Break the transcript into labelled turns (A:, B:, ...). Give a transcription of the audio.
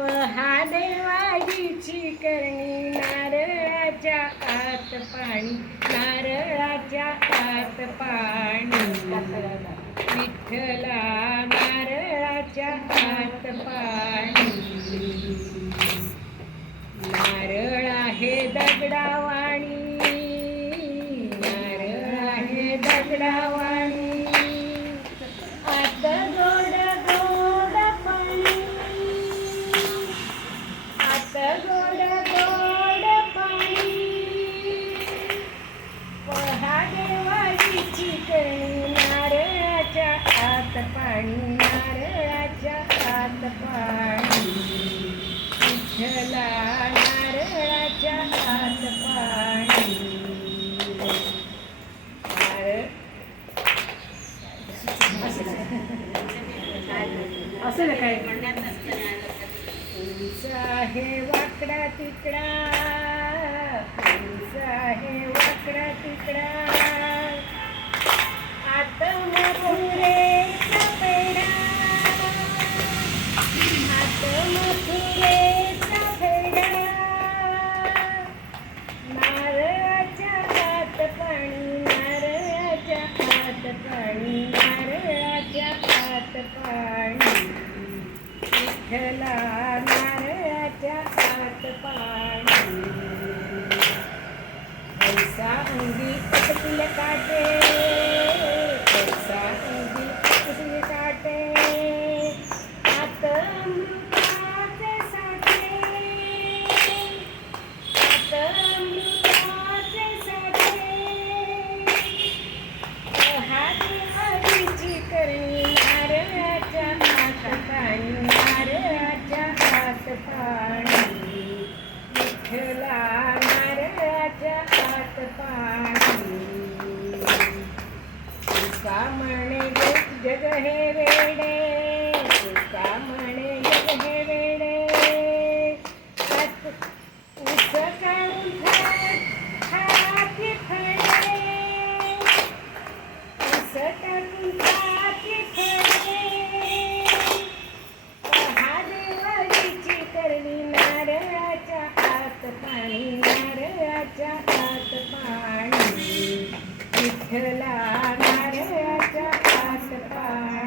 A: महादेवाजीची करणी नारळाच्या आत पाणी नारळाच्या आत पाणी. विठ्ठला नारळाच्या आत पाणी. नारळ आहे दगडावाणी नारळ आहे दगडावाणी. पाणी नारळाच्या हात पाणी. विठ्ठला नारळाच्या हात पाणी. असं काय उंच आहे वाकडा तिकडा. उंच आहे वाकडा तिकडा. पाणी. विठ्ठला नारळाच्या आत पाणी. विठला नारळाच्या आत पाणी तुका म्हणे जग हे वेडे. तुका म्हणे हे वेडे. उस काढून पाना रे आचा पास पाना